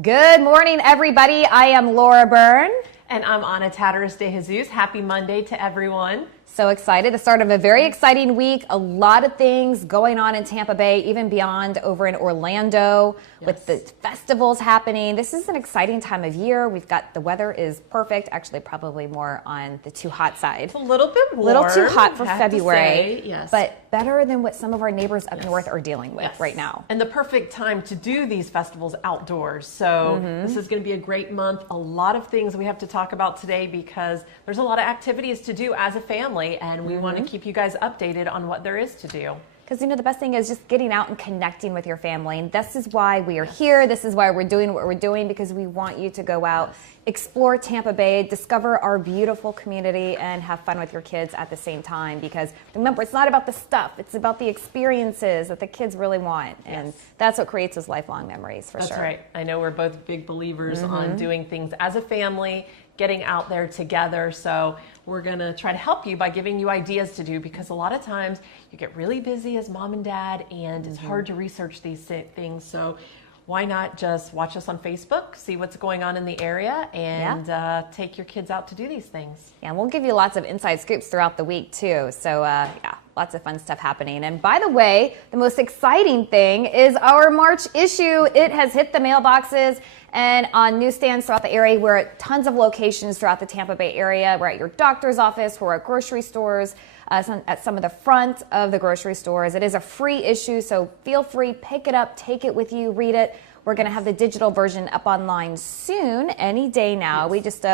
Good morning, everybody. I am Laura Byrne. And I'm Ana Tatters de Jesus. Happy Monday to everyone. So excited. The start of a very exciting week. A lot of things going on in Tampa Bay, even beyond over in Orlando with the festivals happening. This is an exciting time of year. We've got the weather is perfect. Actually, probably more on the too hot side. It's a little bit warm. A little too hot for February. Yes. But better than what some of our neighbors up north are dealing with right now. And the perfect time to do these festivals outdoors. So this is going to be a great month. A lot of things we have to talk about today because there's a lot of activities to do as a family. And we want to keep you guys updated on what there is to do. Because, the best thing is just getting out and connecting with your family. And this is why we are here. This is why we're doing what we're doing, because we want you to go out, explore Tampa Bay, discover our beautiful community, and have fun with your kids at the same time. Because remember, it's not about the stuff. It's about the experiences that the kids really want. And that's what creates those lifelong memories, for sure. That's right. I know we're both big believers on doing things as a family, getting out there together. So we're going to try to help you by giving you ideas to do, because a lot of times you get really busy as mom and dad and it's hard to research these things. So why not just watch us on Facebook, see what's going on in the area, and take your kids out to do these things. Yeah, and we'll give you lots of inside scoops throughout the week too. So lots of fun stuff happening. And by the way, the most exciting thing is our March issue. It has hit the mailboxes and on newsstands throughout the area. We're at tons of locations throughout the Tampa Bay area. We're at your doctor's office, we're at grocery stores, at some of the front of the grocery stores. It is a free issue, so feel free, pick it up, take it with you, read it. We're going to have the digital version up online soon, any day now. We just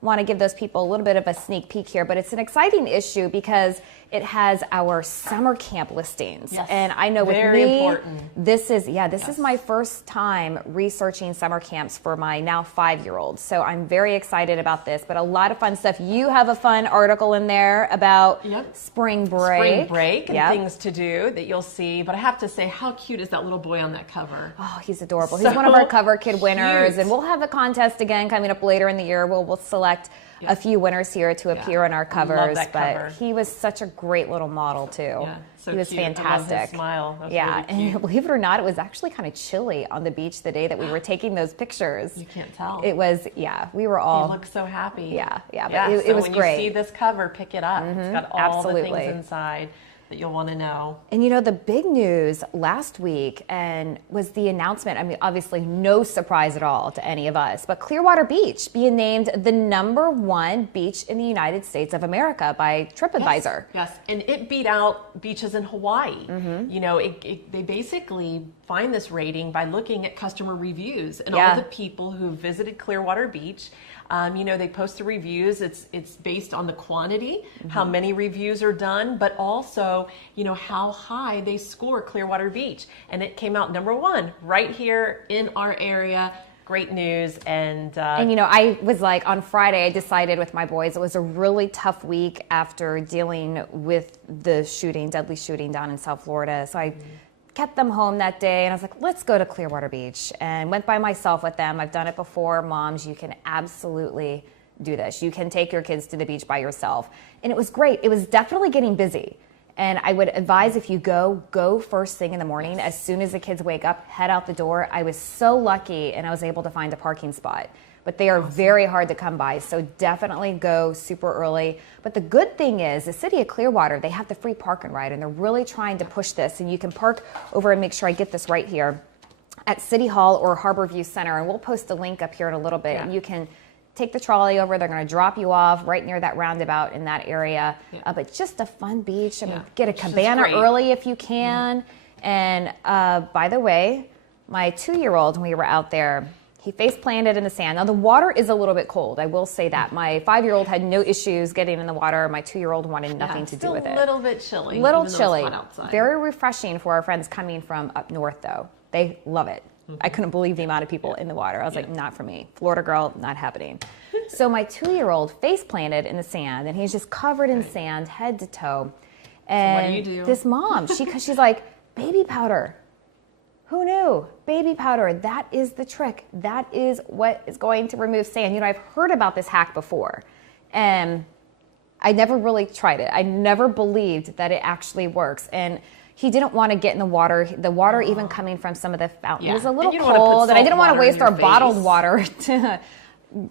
want to give those people a little bit of a sneak peek here, but it's an exciting issue because it has our summer camp listings. And I know with me, this is my first time researching summer camps for my now 5-year-old. So I'm very excited about this, but a lot of fun stuff. You have a fun article in there about spring break. Spring break and things to do that you'll see. But I have to say, how cute is that little boy on that cover? Oh, he's adorable. He's one of our Cover Kid winners, and we'll have a contest again coming up later in the year. We'll select a few winners here to appear on our covers, but he was such a great little model too. Yeah, so he was cute. fantastic. I love his smile. That's yeah, really and believe it or not, it was actually kind of chilly on the beach the day that we were taking those pictures. You can't tell. It was, we were all. You look so happy. Yeah, but it was when great. You see this cover, pick it up. It's got all the things inside that you'll want to know. And the big news last week was the announcement. I mean, obviously no surprise at all to any of us, but Clearwater Beach being named the #1 beach in the United States of America by TripAdvisor. Yes, and it beat out beaches in Hawaii. They basically find this rating by looking at customer reviews and all the people who visited Clearwater Beach. They post the reviews. It's based on the quantity, how many reviews are done, but also, how high they score Clearwater Beach. And it came out #1 right here in our area. Great news. And I was like, on Friday, I decided with my boys, it was a really tough week after dealing with the deadly shooting down in South Florida. So I kept them home that day, and I was like, let's go to Clearwater Beach, and went by myself with them. I've done it before. Moms, you can absolutely do this. You can take your kids to the beach by yourself. And it was great. It was definitely getting busy. And I would advise, if you go first thing in the morning. As soon as the kids wake up, head out the door. I was so lucky, and I was able to find a parking spot. But they are very hard to come by, so definitely go super early. But the good thing is, the city of Clearwater, they have the free park and ride, and they're really trying to push this. And you can park over, and make sure I get this right here, at City Hall or Harborview Center. And we'll post a link up here in a little bit. And you can take the trolley over. They're going to drop you off right near that roundabout in that area. But just a fun beach. I mean, get a cabana early if you can. And by the way, my 2-year-old, when we were out there, he face planted in the sand. Now, the water is a little bit cold. I will say that. My 5-year-old had no issues getting in the water. My 2-year-old wanted nothing to do with it. A little bit chilly. Little chilly. Very refreshing for our friends coming from up north, though. They love it. I couldn't believe the amount of people in the water. I was like, not for me. Florida girl, not happening. So my 2-year-old face planted in the sand, and he's just covered in sand, head to toe. And so what do you do? This mom, she's like, baby powder. Who knew? Baby powder, that is the trick. That is what is going to remove sand. I've heard about this hack before, and I never really tried it. I never believed that it actually works. And he didn't want to get in the water. The water even coming from some of the fountain was a little and cold, and I didn't want to waste our bottled face. water to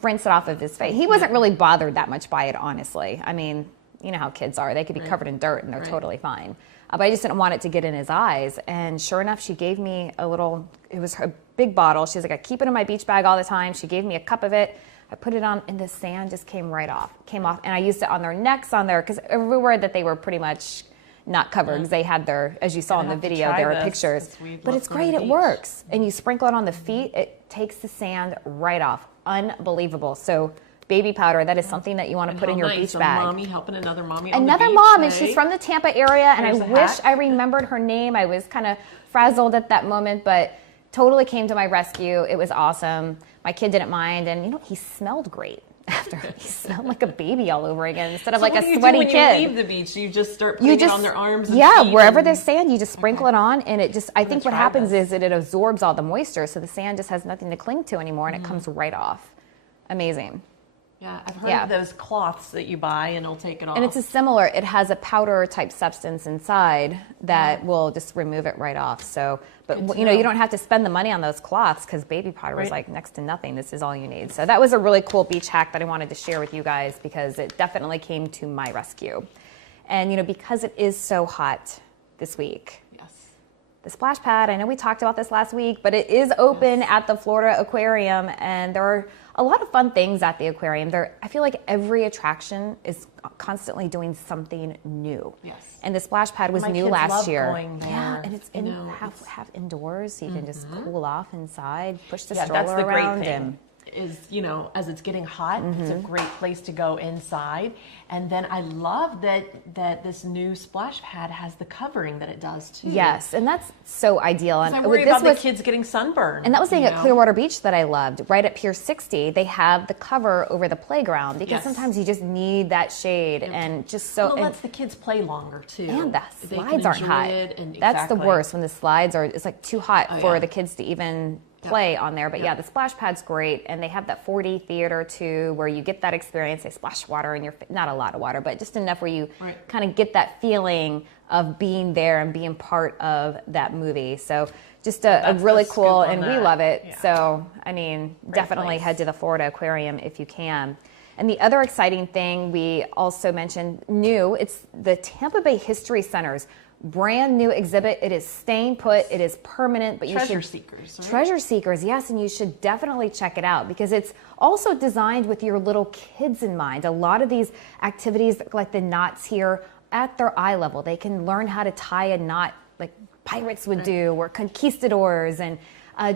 rinse it off of his face. He wasn't really bothered that much by it, honestly. I mean, you know how kids are. They could be covered in dirt and they're totally fine. But I just didn't want it to get in his eyes. And sure enough, she gave me a little, it was her big bottle. She was like, I keep it in my beach bag all the time. She gave me a cup of it. I put it on, and the sand just came off. And I used it on their necks, because everywhere that they were pretty much not covered, because they had their, as you saw in the video, there were pictures. But it's great, it works. And you sprinkle it on the feet, it takes the sand right off. Unbelievable. So baby powder, that is something that you want to put in your beach bag. Mommy helping another mommy on Another the beach, mom, and she's from the Tampa area, and I wish hack. I remembered her name. I was kind of frazzled at that moment, but totally came to my rescue. It was awesome. My kid didn't mind, and he smelled great after. He smelled like a baby all over again instead of like a sweaty kid. When you leave the beach, you just start putting it on their arms and feet wherever there's sand, you just sprinkle it on, and it just, I think what happens is that it absorbs all the moisture, so the sand just has nothing to cling to anymore, and it comes right off. Amazing. Yeah, I've heard of those cloths that you buy and it'll take it off. And it's it has a powder type substance inside that will just remove it right off. So, but you don't have to spend the money on those cloths because baby powder is like next to nothing. This is all you need. So that was a really cool beach hack that I wanted to share with you guys because it definitely came to my rescue. And because it is so hot this week. Yes. The splash pad, I know we talked about this last week, but it is open at the Florida Aquarium, and there are a lot of fun things at the aquarium. I feel like every attraction is constantly doing something new. Yes. And the splash pad was new last year. Going there. Yeah, and it's half indoors, so you can just cool off inside, push the stroller that's the around. Great thing. Is as it's getting hot, it's a great place to go inside. And then I love that this new splash pad has the covering that it does too. Yes, and that's so ideal. And I worry about the kids getting sunburned. And that was the thing at Clearwater Beach that I loved. Right at Pier 60, they have the cover over the playground because sometimes you just need that shade and just so. Well, it lets the kids play longer too. And the slides aren't hot. That's the worst when the slides are. It's like too hot for the kids to even play on there. But the splash pad's great, and they have that 4D theater too where you get that experience. They splash water in your face, not a lot of water, but just enough where you kind of get that feeling of being there and being part of that movie. So just a really cool, and we love it. So I mean, definitely head to the Florida Aquarium if you can. And the other exciting thing we also mentioned it's the Tampa Bay History Center's brand new exhibit. It is staying put. It is permanent. But Treasure Seekers. Right? Treasure Seekers, yes, and you should definitely check it out because it's also designed with your little kids in mind. A lot of these activities, like the knots here, at their eye level, they can learn how to tie a knot like pirates would do, or conquistadors, and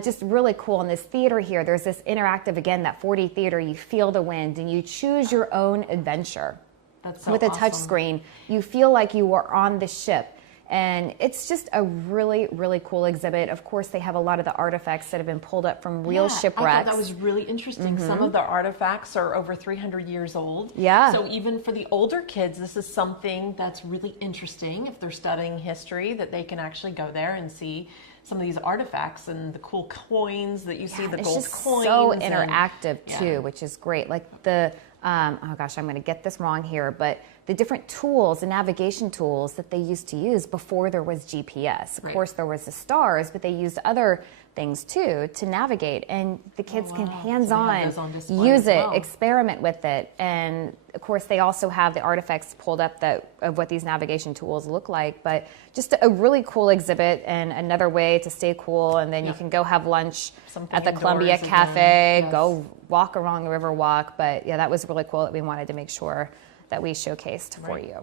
just really cool. In this theater here, there's this interactive, again, that 4D theater. You feel the wind, and you choose your own adventure. That's so with a awesome. touch screen. You feel like you are on the ship. And it's just a really, really cool exhibit. Of course, they have a lot of the artifacts that have been pulled up from real shipwrecks. I thought that was really interesting. Some of the artifacts are over 300 years old. Yeah. So even for the older kids, this is something that's really interesting. If they're studying history, that they can actually go there and see some of these artifacts and the cool coins that you see, the gold coins. It's so interactive too, which is great. Like the, oh gosh, I'm going to get this wrong here, but the different tools, the navigation tools that they used to use before there was GPS. Of course, there was the stars, but they used other things too to navigate, and the kids can hands-on use it, experiment with it. And of course, they also have the artifacts pulled up of what these navigation tools look like. But just a really cool exhibit, and another way to stay cool. And then you can go have lunch at the Columbia Cafe, go walk along the river walk. But yeah, that was really cool that we wanted to make sure that we showcased for you.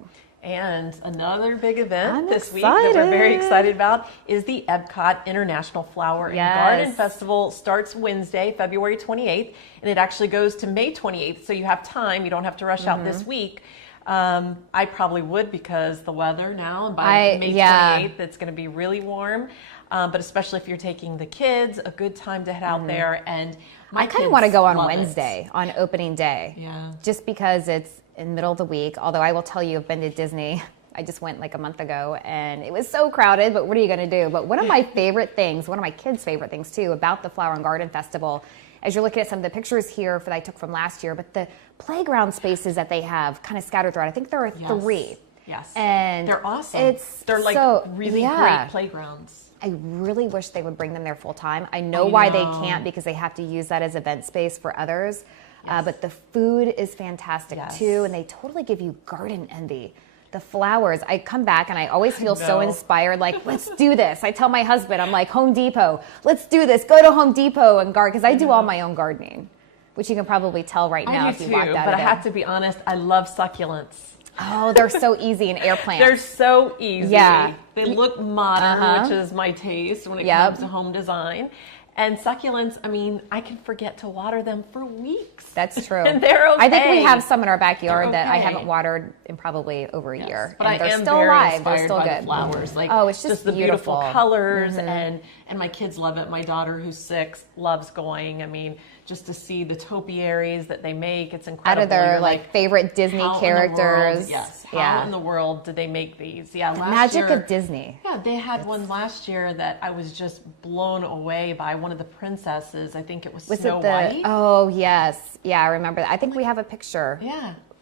And another big event this week that we're very excited about is the Epcot International Flower and Garden Festival. Starts Wednesday, February 28th, and it actually goes to May 28th, so you have time. You don't have to rush out this week. I probably would, because the weather now, and by May 28th, it's going to be really warm. But especially if you're taking the kids, a good time to head out there. And I kind of want to go on Wednesday, on opening day, just because it's in the middle of the week. Although I will tell you, I've been to Disney. I just went like a month ago, and it was so crowded, but what are you going to do? But one of my favorite things, one of my kids' favorite things too, about the Flower and Garden Festival, as you're looking at some of the pictures here that I took from last year, but the playground spaces that they have kind of scattered throughout. I think there are 3. Yes. And they're awesome. They're like really great playgrounds. I really wish they would bring them there full time. I know why they can't, because they have to use that as event space for others. But the food is fantastic too, and they totally give you garden envy. The flowers, I come back and I always feel so inspired, like, let's do this. I tell my husband, I'm like, Home Depot, let's do this. Go to Home Depot and garden, because I do all my own gardening, which you can probably tell right now if you walked out but of I have to be honest, I love succulents. Oh, they're so easy, and air plants. They're so easy. Yeah. They look modern, which is my taste when it comes to home design. And succulents, I mean, I can forget to water them for weeks. That's true. And they're okay. I think we have some in our backyard that I haven't watered in probably over a year. But and I they're am still very alive. inspired They're still by good. The flowers. Like, it's just the beautiful colors, Mm-hmm. and my kids love it. My daughter, who's 6, loves going. I mean, just to see the topiaries that they make, it's incredible. Out of their like favorite Disney characters. How in the world did they make these? Yeah, the magic of Disney. Yeah, they had one last year that I was just blown away by. One of the princesses. I think it was Snow White. Oh yes, yeah, I remember that. I think we have a picture.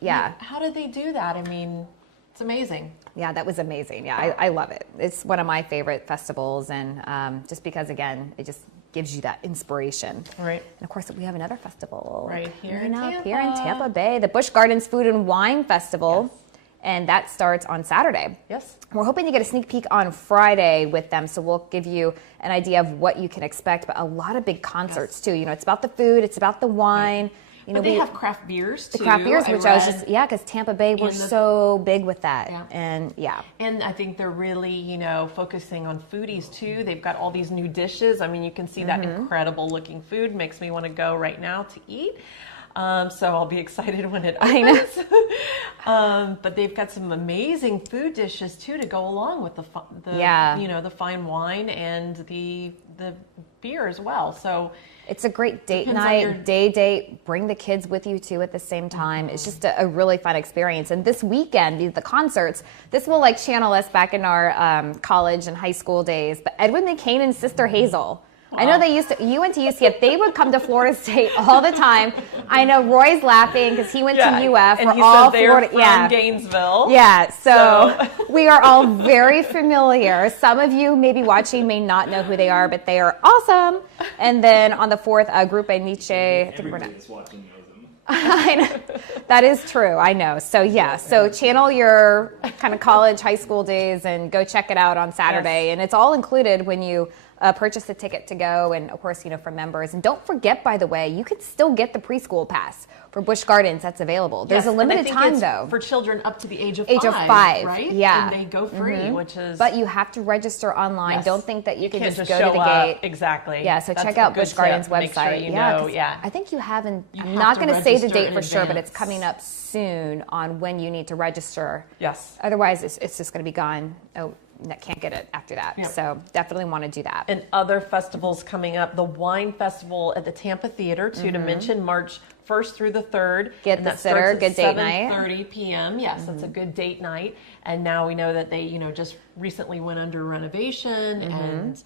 Yeah. How did they do that? I mean, it's amazing. Yeah, that was amazing. Yeah, I love it. It's one of my favorite festivals, and just because, again, it just gives you that inspiration. Right. And of course, we have another festival right here in Tampa. Here in Tampa Bay, the Busch Gardens Food and Wine Festival, and that starts on Saturday. Yes. We're hoping to get a sneak peek on Friday with them, so we'll give you an idea of what you can expect. But a lot of big concerts too. You know, it's about the food, it's about the wine. You know, but they have craft beers too. The craft beers, which I was just, because Tampa Bay, we're so big with that. And And I think they're really, focusing on foodies too. They've got all these new dishes. I mean, you can see that incredible looking food. Makes me want to go right now to eat. So I'll be excited when it opens. But they've got some amazing food dishes too to go along with the fine wine and the beer as well. So it's a great date night, day date. Bring the kids with you too at the same time. It's just a really fun experience. And this weekend, the concerts, this will like channel us back in our college and high school days. But Edwin McCain and Sister Hazel. I know you went to UCF. They would come to Florida State all the time. I know Roy's laughing because he went to UF. And We're all Florida. From Gainesville. Yeah, so we are all very familiar. Some of you maybe watching may not know who they are, but they are awesome. And then on the 4th, Grupo Nietzsche. Everybody that's watching knows them. I know. That is true. I know. So so channel your kind of college, high school days and go check it out on Saturday. And it's all included when you purchase a ticket to go, and of course, for members. And don't forget, by the way, you can still get the preschool pass for Busch Gardens. That's available. There's a limited time though. For children up to the age of 5, right? Yeah. And they go free, which is. But you have to register online. Yes. Don't think that you can just go show to the up. gate. Exactly. Yeah. So check out Busch Gardens website. Make sure I think you haven't. I'm not going to say the date for sure, but it's coming up soon on when you need to register. Yes. Otherwise, it's just going to be gone. Can't get it after that. Yeah. So definitely want to do that. And other festivals coming up, the Wine Festival at the Tampa Theater, too, to mention March 1st through the 3rd. Get the sitter, good date night. 7:30 p.m. Yes, that's a good date night. And now we know that they, just recently went under renovation, and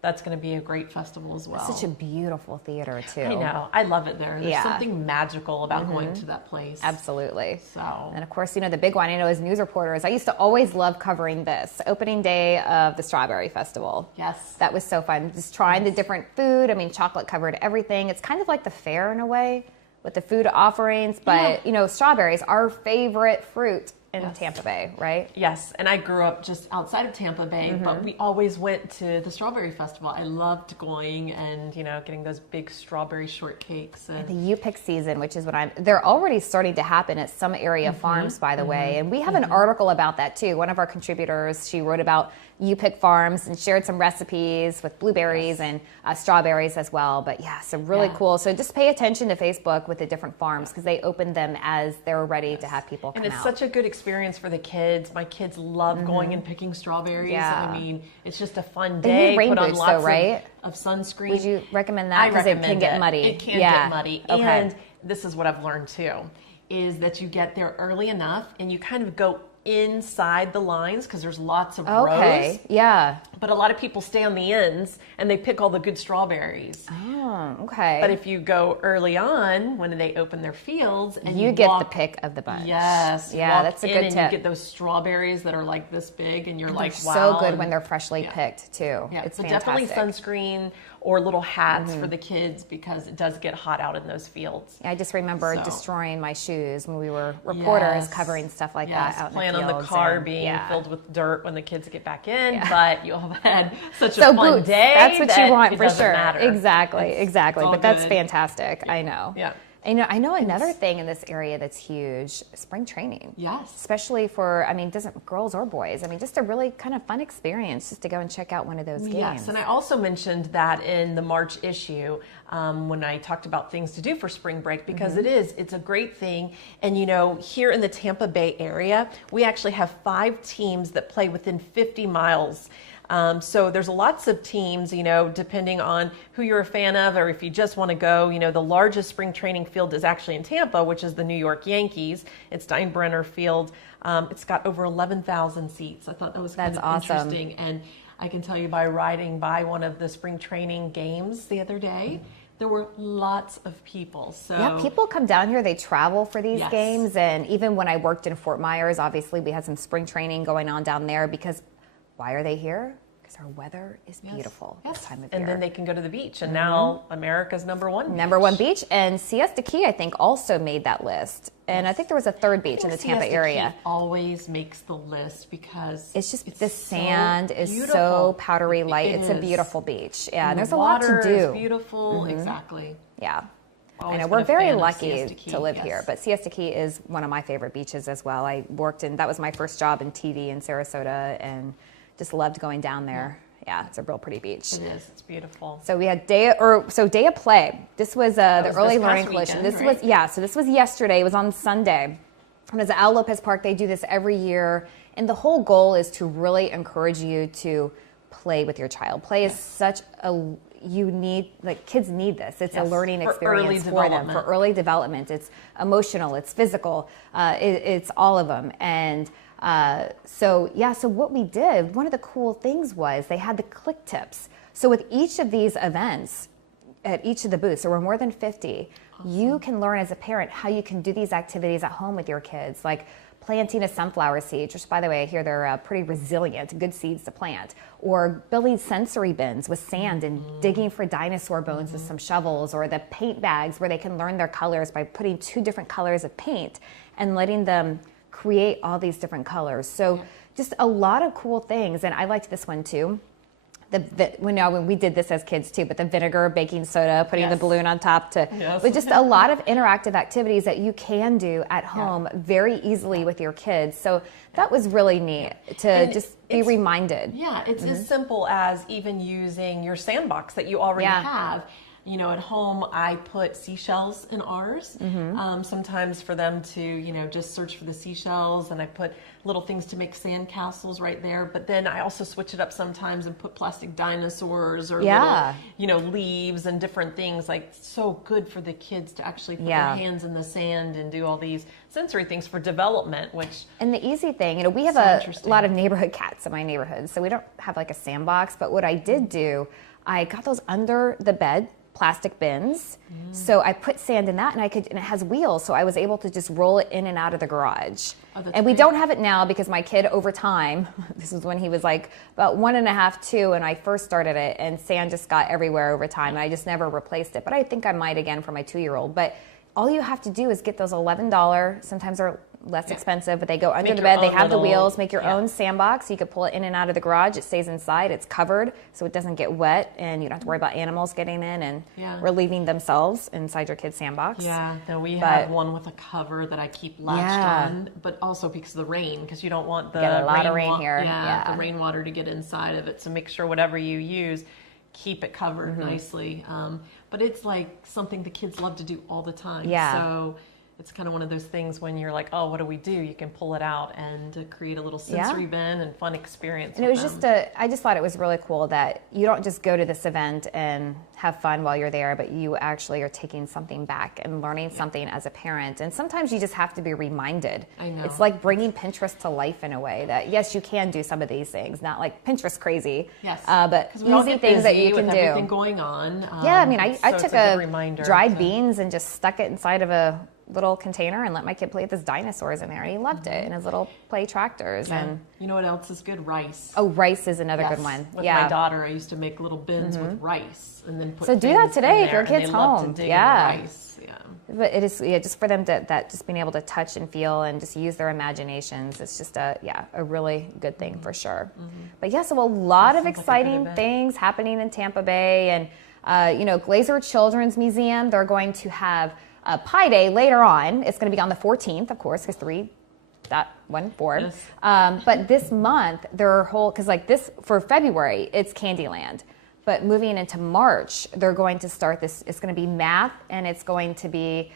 that's going to be a great festival as well. It's such a beautiful theater, too. I know. I love it there. There's something magical about going to that place. Absolutely. So. And of course, the big one I know as news reporters, I used to always love covering this. Opening day of the Strawberry Festival. Yes. That was so fun. Just trying the different food. I mean, chocolate covered everything. It's kind of like the fair in a way with the food offerings. But, strawberries, our favorite fruit in Tampa Bay, right? Yes, and I grew up just outside of Tampa Bay, but we always went to the Strawberry Festival. I loved going and, getting those big strawberry shortcakes. And the U-Pick season, which is what they're already starting to happen at some area farms, by the way. And we have an article about that too. One of our contributors, she wrote about U-Pick farms and shared some recipes with blueberries and strawberries as well. But so really cool. So just pay attention to Facebook with the different farms because they open them as they're ready to have people come out. And it's such a good experience for the kids. My kids love going and picking strawberries. Yeah. I mean, it's just a fun They day. need rain Put on boots, lots right? of sunscreen. Would you recommend that? I recommend it can get muddy. It can get muddy. Okay. And this is what I've learned too, is that you get there early enough and you kind of go inside the lines because there's lots of Okay. rows. Yeah. But a lot of people stay on the ends and they pick all the good strawberries. Oh, okay. But if you go early on, when they open their fields, and you get the pick of the bunch. Yes. Yeah, that's a good and tip. you get those strawberries that are like this big, and you're like, They're wow. so good when they're freshly picked too. Yeah, It's so fantastic. definitely sunscreen or little hats for the kids because it does get hot out in those fields. I just remember destroying my shoes when we were reporters covering stuff like that out in the Plan fields. on the car and, being filled with dirt when the kids get back in, but you'll have had such so a fun boots, day. that's what you want it for doesn't sure. matter. Exactly. It's But that's good. fantastic. I know. Yeah. I know another thing in this area that's huge, spring training. Yes. Especially for, doesn't girls or boys. Just a really kind of fun experience just to go and check out one of those games. Yes, and I also mentioned that in the March issue when I talked about things to do for spring break because it's a great thing. And here in the Tampa Bay area, we actually have 5 teams that play within 50 miles. So there's lots of teams, depending on who you're a fan of or if you just want to go. The largest spring training field is actually in Tampa, which is the New York Yankees. It's Steinbrenner Field. It's got over 11,000 seats. I thought that was kind of awesome. interesting. And I can tell you by riding by one of the spring training games the other day, there were lots of people. So yeah, people come down here. They travel for these games. And even when I worked in Fort Myers, obviously we had some spring training going on down there because why are they here? Because our weather is beautiful this time of year. And then they can go to the beach. And now America's number one beach. And Siesta Key, I think, also made that list. And I think there was a third beach in the Tampa area. Key always makes the list because it's just the sand is beautiful. So powdery light. It's a beautiful beach. Yeah, and there's a lot to do. Is beautiful, exactly. Yeah. Always I know we're very lucky Key, to live here, but Siesta Key is one of my favorite beaches as well. I worked that was my first job in TV in Sarasota, and just loved going down there. Yeah, it's a real pretty beach. It is. It's beautiful. So we had day of play. This was the early learning coalition. This was So this was yesterday. It was on Sunday. And as Al Lopez Park, they do this every year, and the whole goal is to really encourage you to play with your child. Play is such a kids need this. It's a learning experience for them for early development. It's emotional. It's physical. It's all of them. And so what we did, one of the cool things was they had the click tips. So with each of these events, at each of the booths, there were more than 50, you can learn as a parent how you can do these activities at home with your kids, like planting a sunflower seed, which, by the way, I hear they're pretty resilient, good seeds to plant, or building sensory bins with sand and digging for dinosaur bones with some shovels, or the paint bags where they can learn their colors by putting 2 different colors of paint and letting them create all these different colors. So just a lot of cool things. And I liked this one too. When we did this as kids too, but the vinegar, baking soda, putting the balloon on top but just a lot of interactive activities that you can do at home very easily with your kids. So that was really neat to just be reminded. Yeah, it's as simple as even using your sandbox that you already have. At home, I put seashells in ours, sometimes for them to, just search for the seashells, and I put little things to make sand castles right there. But then I also switch it up sometimes and put plastic dinosaurs or little, leaves and different things. Like, so good for the kids to actually put their hands in the sand and do all these sensory things for development, And the easy thing, we have a lot of neighborhood cats in my neighborhood, so we don't have like a sandbox, but what I did do, I got those under the bed, plastic bins. So I put sand in that, and it has wheels, so I was able to just roll it in and out of the garage. And we don't have it now because my kid, over time, this was when he was like about 1.5, 2, and I first started it, and sand just got everywhere over time, and I just never replaced it. But I think I might again for my 2-year-old. But all you have to do is get those $11, sometimes they're less expensive, but they go under the bed. They have the wheels. Make your own sandbox. You could pull it in and out of the garage. It stays inside. It's covered, so it doesn't get wet, and you don't have to worry about animals getting in and relieving themselves inside your kid's sandbox. Yeah, then we have one with a cover that I keep latched on, but also because of the rain, because you don't want the get a lot of rain here. The rainwater to get inside of it. So make sure whatever you use, keep it covered nicely. But it's like something the kids love to do all the time. Yeah. So it's kind of one of those things when you're like, oh, what do we do? You can pull it out and create a little sensory bin and fun experience. And it was I just thought it was really cool that you don't just go to this event and have fun while you're there, but you actually are taking something back and learning something as a parent. And sometimes you just have to be reminded. I know. It's like bringing Pinterest to life in a way that, yes, you can do some of these things, not like Pinterest crazy, yes, but easy things that you can do. Everything going on. Yeah, I mean, I took a dried bean beans and just stuck it inside of a little container and let my kid play with his dinosaurs in there, and he loved it, and his little play tractors. Yeah. And you know what else is good? Rice. Oh, rice is another good one. With my daughter, I used to make little bins with rice and then put so do that today if your kid's kid's home. To dig in the rice. Yeah. But it is just for them to just being able to touch and feel and just use their imaginations. It's just a really good thing for sure. But so a lot of exciting things happening in Tampa Bay, and Glazer Children's Museum, they're going to have a Pi Day later on. It's going to be on the 14th, of course, because 3.14. Yes. But this month, their whole, because like this, for February, it's Candyland. But moving into March, they're going to start this, it's going to be math, and it's going to be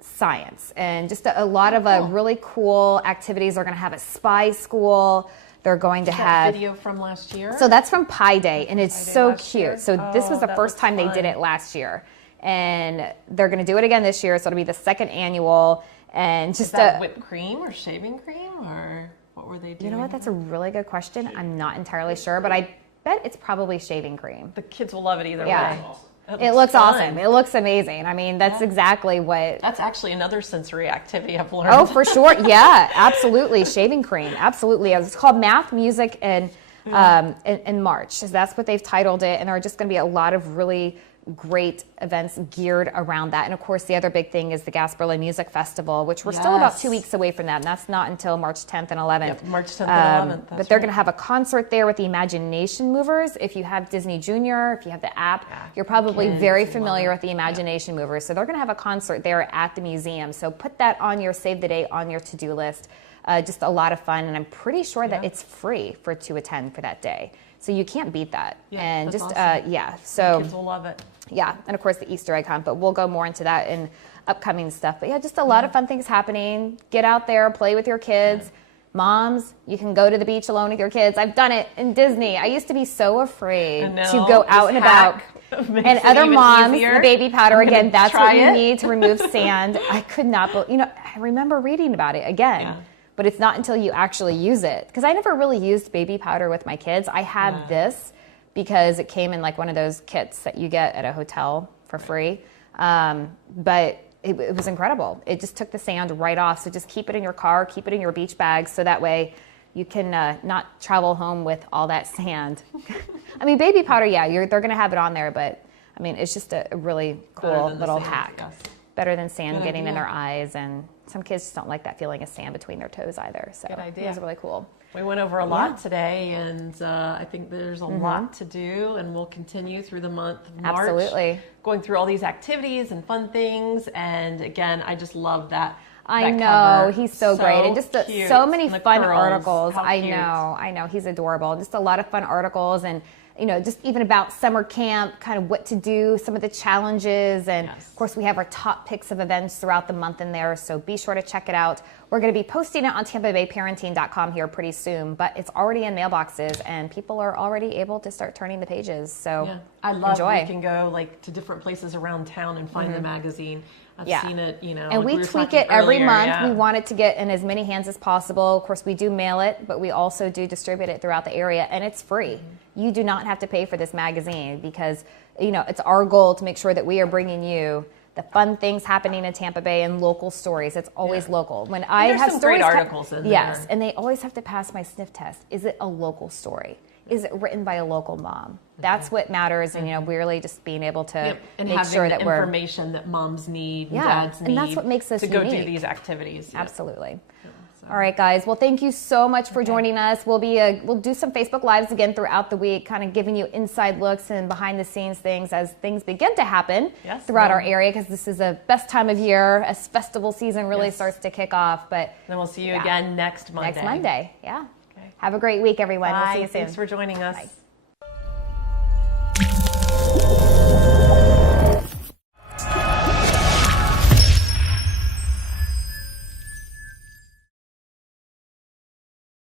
science. And just a lot of really cool activities. They're going to have a spy school. They're going to have video from last year. So that's from Pi Day, and it's so cute. Year. So this was the first time they did it last year. And they're going to do it again this year, so it'll be the second annual. And just is that whipped cream or shaving cream, or what were they doing? You know what? That's a really good question. I'm not entirely sure, but I bet it's probably shaving cream. The kids will love it either way. Awesome. It looks awesome. It looks amazing. I mean, that's exactly what... That's actually another sensory activity I've learned. Oh, for sure. Yeah, absolutely. Shaving cream. Absolutely. It's called Math, Music, and in March. So that's what they've titled it. And there are just going to be a lot of really great events geared around that. And of course, the other big thing is the Gasparilla Music Festival, which we're still about 2 weeks away from that. And that's not until March 10th and 11th. Yep, March 10th and 11th. But they're going to have a concert there with the Imagination Movers. If you have Disney Junior, if you have the app, you're probably very familiar with the Imagination Movers. So they're going to have a concert there at the museum. So put that on your save the date on your to-do list. Just a lot of fun. And I'm pretty sure that it's free to attend for that day. So you can't beat that. Yeah, and that's just, awesome. So the kids will love it. Yeah, and of course the Easter egg hunt, but we'll go more into that in upcoming stuff. But just a lot of fun things happening. Get out there, play with your kids. Moms, you can go to the beach alone with your kids. I've done it in Disney. I used to be so afraid to go out and about. And other moms, the baby powder, again, that's what you need to remove sand. I could not believe, I remember reading about it again. Yeah. But it's not until you actually use it. Because I never really used baby powder with my kids. I had this because it came in like one of those kits that you get at a hotel for free. But it was incredible. It just took the sand right off. So just keep it in your car, keep it in your beach bag, so that way you can not travel home with all that sand. I mean, baby powder, they're going to have it on there, but I mean, it's just a really cool little hack. Yes. Better than sand getting in their eyes, and some kids just don't like that feeling of sand between their toes either. So it was really cool. We went over a lot today, and I think there's a lot to do, and we'll continue through the month of March. Absolutely. Going through all these activities and fun things, and again, I just love that. I know, cover. he's so great, and just so many fun articles. I know, he's adorable. Just a lot of fun articles, and just even about summer camp, kind of what to do, some of the challenges, and of course we have our top picks of events throughout the month in there, so be sure to check it out. We're going to be posting it on TampaBayParenting.com here pretty soon, but it's already in mailboxes, and people are already able to start turning the pages, so I love enjoy. We can go to different places around town and find the magazine. I've seen it, And we tweak it every month. We want it to get in as many hands as possible. Of course, we do mail it, but we also do distribute it throughout the area, and it's free. You do not have to pay for this magazine because, it's our goal to make sure that we are bringing you the fun things happening in Tampa Bay and local stories. It's always local. When I have some stories, great articles in there. Yes, and they always have to pass my sniff test. Is it a local story? Is it written by a local mom? That's what matters, and we're really just being able to make sure that we're information that moms need, and dads need, and that's what makes us to unique. go do these activities. Absolutely. All right, guys. Well, thank you so much for joining us. We'll do some Facebook Lives again throughout the week, kind of giving you inside looks and behind the scenes things as things begin to happen throughout our area, because this is the best time of year as festival season really starts to kick off. But then we'll see you again next Monday. Next Monday, yeah. Okay. Have a great week, everyone. Bye. We'll see you soon. Thanks for joining us. Bye.